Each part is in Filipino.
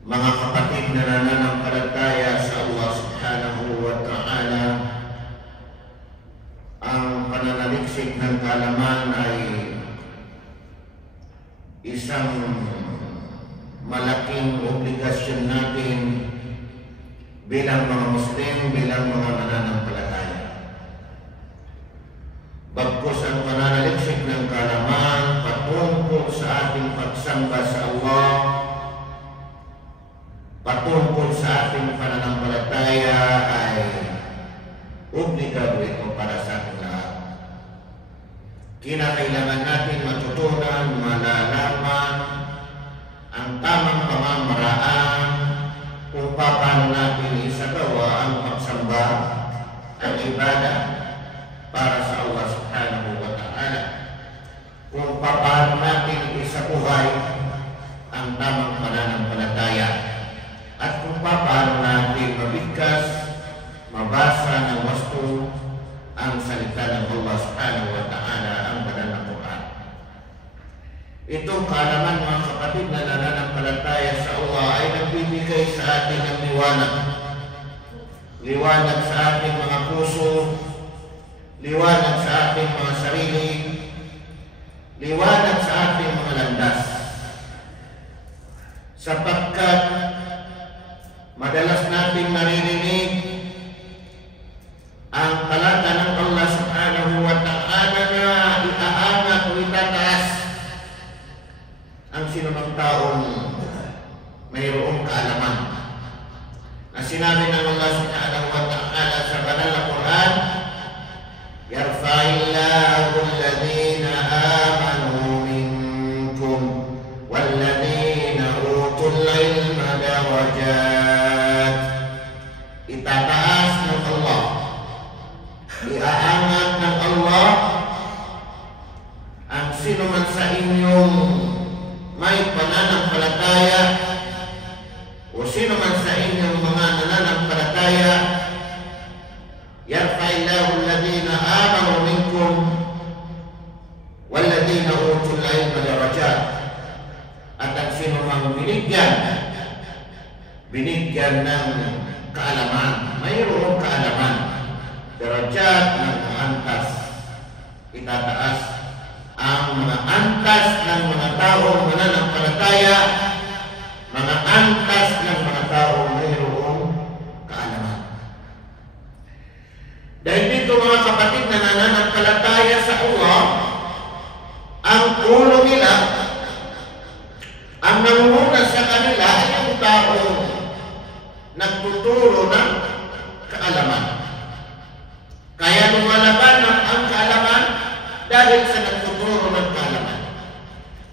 Mga kapatid na nananampalataya sa Allah subhanahu wa ta'ala, ang pananaliksik ng kaalaman ay isang malaking obligasyon natin bilang mga Muslim, bilang mga mananampalataya. Bagkus ang pananaliksik ng kaalaman patungkol sa ating pagsamba sa Allah, patungkol sa ating pananampalataya ay obligado ito para sa ating lahat. Kinakailangan natin matutunan, malalaman ang tamang pamamaraan kung paano natin isagawa ang pagsamba, ang ibadah para sa Allah subhanahu wa ta'ala, kung paano natin isabuhay ang tamang pananampalataya, at kung paano natin mabigkas, mabasa ng wasto ang salita ng Allah subhanahu wa ta'ala, ang banal na Quran. Itong kaalaman, mga kapatid na nananampalataya sa Allah, ay nagbibigay sa atin ng liwanag. Liwanag sa ating mga puso, liwanag sa ating mga sarili, liwanag sa ating mga landas. Sapagkat madalas nating naririnig ang talata ng Allah subhanahu wa ta'ala na iaangat o itataas ang sinumang taong mayroong kaalaman. Na sinabi ng Allah subhanahu wa ta'ala sa banal na Quran, "Yarfa'illahu alladhina amanu minkum walladhina utul ilma darajat." Itataas ng Allah, iaangat ng Allah ang sino man sa inyong may pananampalataya o sino man sa inyong mga nananampalataya. Yarfa'illahu alladhina amanu minkum walladhina utul ilma darajat. At ang sino mang binigyan ng kaalaman, mayroong kaalaman, darajat ng antas, itataas ang mga antas ng mga taong mananampalataya, mga antas ng mga taong mayroong kaalaman. Dahil dito, mga kapatid na nananampalataya sa Allah, ang ulo nila, ang nangunguna sa kanila ay ang taong nagtuturo ng kaalaman. Kaya lumalaban ang kaalaman dahil sa nagtuturo ng kaalaman.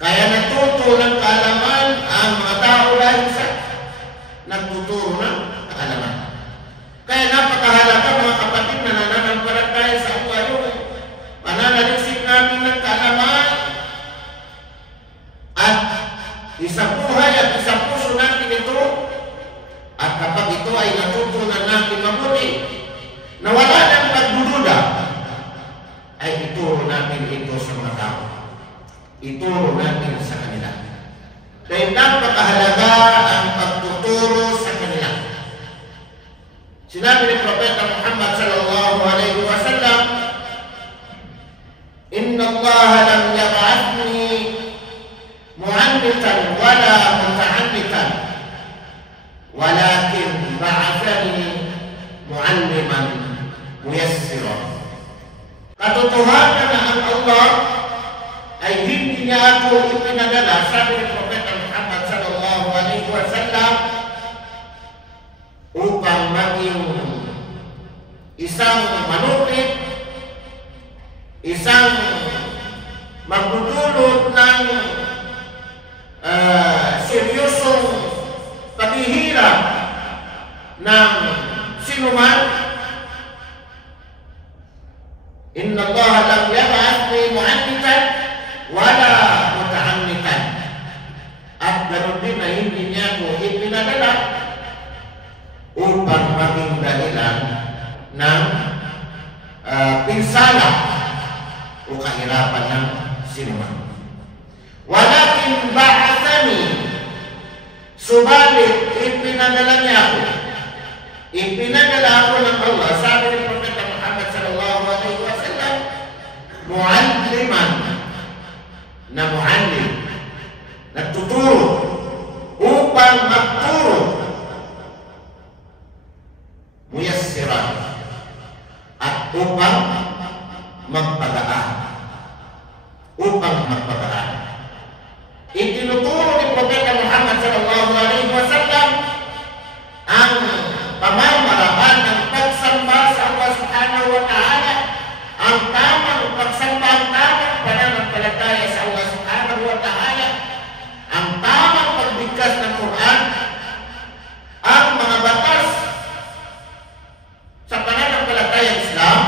Kaya natuto ng kaalaman ang mga tao dahil sa nagtuturo ng kaalaman. Kaya napakahalaga, mga kapatid na nananampalataya sa Allah, yung pananaliksik natin ng kaalaman at isabuhay at isapuso natin ito. At kapag ito ay natutunan natin mabuti, na wala ng pagdududa, ay ituro natin ito sa mga tao. Ituro natin sa kanila. Dahil napakahalaga ang pagtuturo sa kanila. Sinabi ni Propeta Muhammad sallallahu alaihi wasallam, "Inna Allah lam yab'athni mu'annitan wala muta'annitan, walakin ba'athani mu'alliman muyassiran." Katotohanan na ang Allah ay hindi niya ako ipinadala, sabi ni Propeta Muhammad sallallahu alaihi wasallam, upang maging isang manupit, isang magdudulot ng seryosong paghihirap ng sinuman. Inna Allah lam yab'athni mu'annitan wala muta'annitan. At ganoon din na hindi niya ko ipinadala upang maging dahilan ng pinsala o kahirapan ng sinuman. Walakin ba'athani, subalit subalit ipinadala niya ako. Ipinadala ako ng Allah, sabi ni Propeta Muhammad sallallahu alaihi wasallam, mualliman, na muallim, nagtuturo upang magturo, muyassiran, at upang magpagaan. Itinuturo ni Propeta Muhammad sallallahu alaihi wasallam ang pamamaraan ng pagsamba sa Allah subhanahu wa ta'ala, ang tamang pagsamba, ang tamang pananampalataya sa Allah subhanahu wa ta'ala, ang tamang pagbigkas ng Quran, ang mga batas sa pananampalataya Islam,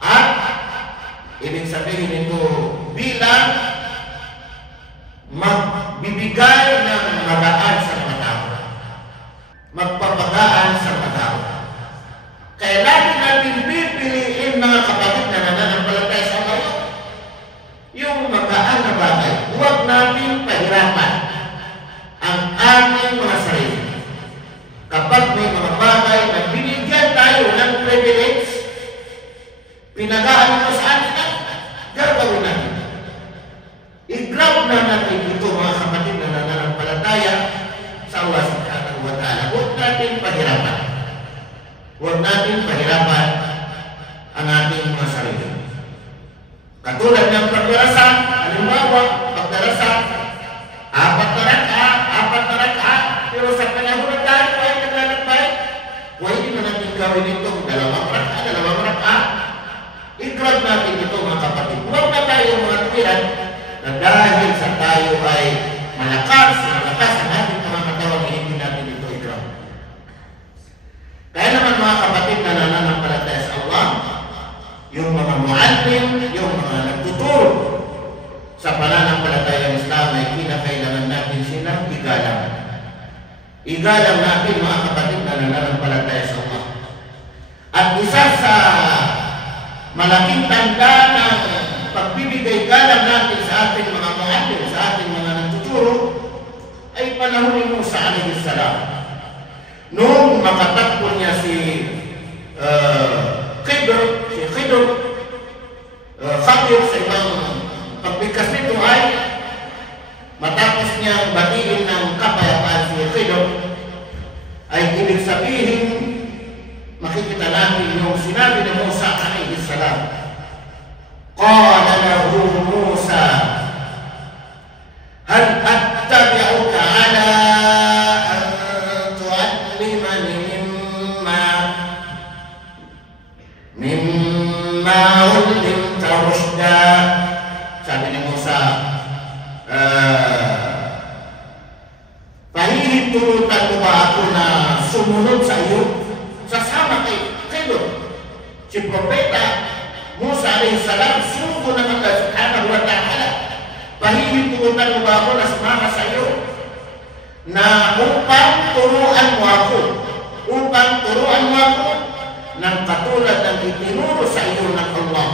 at ibig sabihin ito bilang magbibigay ng magaan sa mga tao, magpapagaan sa mga tao. Kaya lagi natin pipiliin, mga kapatid na nananampalataya sa Allah, yung magaan na bagay. Huwag natin pahirapan ang ating mga sarili. Kapag may mga bagay na binigyan tayo ng privilege, pinagaan ito sa atin, gagawin natin. I-grab na natin ito, mga kapatid na nananampalataya sa Allah subhanahu wa ta'ala. Huwag natin pahirapan. Huwag natin pahirapan ang ating mga sarili. Katulad ng pagdarasa, halimbawa, pagdarasa, apat na raka, pero sa panahon na tayo ay naglalakbay, pwede na natin gawin ito, dalawang raka. I-grab natin ito, mga kapatid. Huwag na tayo mga tuwiran na dahil sa tayo ay malakas ang ating mga katawan, hindi natin ito i-grab. Kaya naman, mga kapatid na nananampalataya sa Allah, yung mga muallim, yung mga nagtuturo sa pananampalataya ng Islam ay kinakailangan natin silang igalang. Igalang natin, mga kapatid na nananampalataya sa Allah. At isa sa malaking tanda ng pagbibigay galang natin sa ating mga muallim, sa ating mga nagtuturo, ay panahon ni Musa alayhi salam. Noong makatakbo niya si Khadir sa ibang pagbigkas nito ay matapos niyang batiin ng kapayapaan si Khidir, ay ibig sabihin makikita natin yung sinabi ni Musa alayhi salam. Qala lahu Musa, hal attabi'uka ala an tu'allimani mimma ullimta rushda. Sabi ni Musa, pahihintulutan mo ba ako na sumunod sa iyo? Sasama kay Khidir. Si Propeta Musa alayhi salam, sugo ng Allah subhanahu wa ta'ala, pahihintulutan mo ba ako na sumama sa iyo na upang turuan mo ako ng katulad ng itinuro sa iyo ng Allah,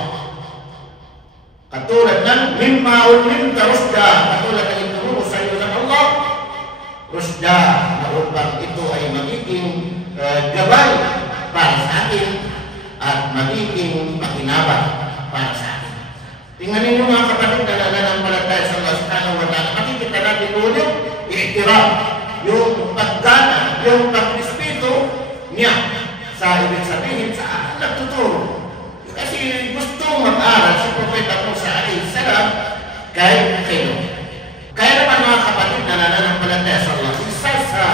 katulad ng mimma ullimta rushda, katulad ng itinuro sa iyo ng Allah, rushda, na upang ito ay magiging gabay para sa atin at magiging pakinabang para sa atin. Tingnan ninyo, mga kapatid na nananampalataya sa Allah subhanahu wa ta'ala, makikita natin doon yung ihtiram, yung paggana, yung pagrespeto niya sa ibig sabihin sa nagtuturo. Kasi gusto mag-aral si Propeta Musa alayhi salam kay Khidir. Kaya naman, mga kapatid na nananampalataya sa Allah, isa sa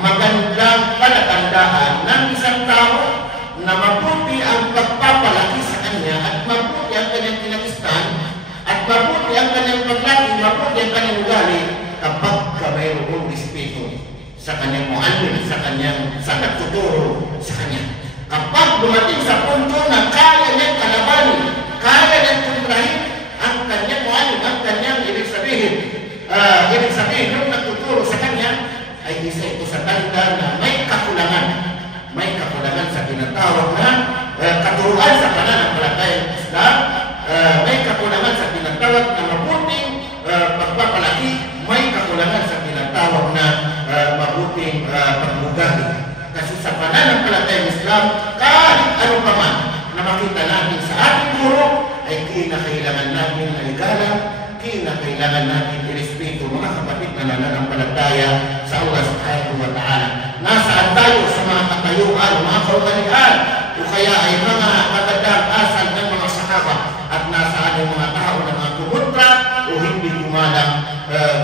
magandang palatandaan ng isang tao na mabuti ang pagpapalaki sa kanya at mabuti ang kanyang kinakistan at mabuti ang kanyang paglaki, mabuti ang kanyang ugali kapag mayroong respeto sa kanyang muallim, sa nagtuturo sa kanya. Kapag dumating sa punto na kaya niyang kalabanin, kaya niyang kontrahin ang kanyang muallim, ang kanyang ibig sabihin yung nagtuturo sa kanya, ay isa ito sa tanda na may kakulangan sa tinatawag na katuruan sa pananampalataya ng Islam, may kakulangan sa tinatawag na mabuting pagpapalaki, may kakulangan sa tinatawag na pagbugati. Kasi sa pananampalatayang Islam, kahit ano pa man na makita natin sa ating guro, ay kinakailangan natin aligala, kinakailangan natin irespeto mga kapatid na nananampalataya sa Allah subhanahu wa ta'ala. Nasaan tayo sa mga katayuan, mga kaugalian, o kaya ay mga kagandang asal ng mga sahaba, at nasaan yung mga tao na mga kumutra o hindi kumalang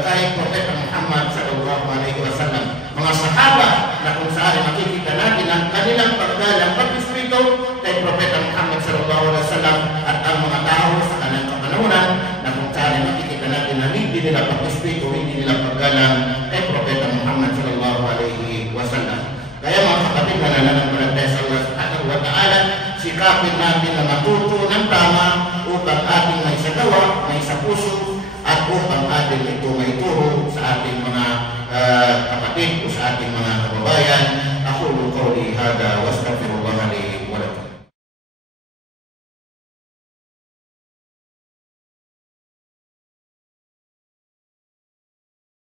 kahit Propeta Muhammad sallallahu alaihi wasallam. Mga sahaba na kung saan makikita natin ang kanilang paggalang pag-espiritu kay Propeta Muhammad sallallahu alaihi wasallam, at ang mga tao sa kanilang kapanahunan na kung saan makikita natin na hindi nila pag-espiritu, hindi nila paggalang kay Propeta Muhammad sallallahu alaihi wasallam. Kaya mga kapatid na nananampalataya sa Allah subhanahu wa ta'ala, sikapin natin na matuto ng tama upang ating may sagawa, may sa puso, at upang ating ito may turo sa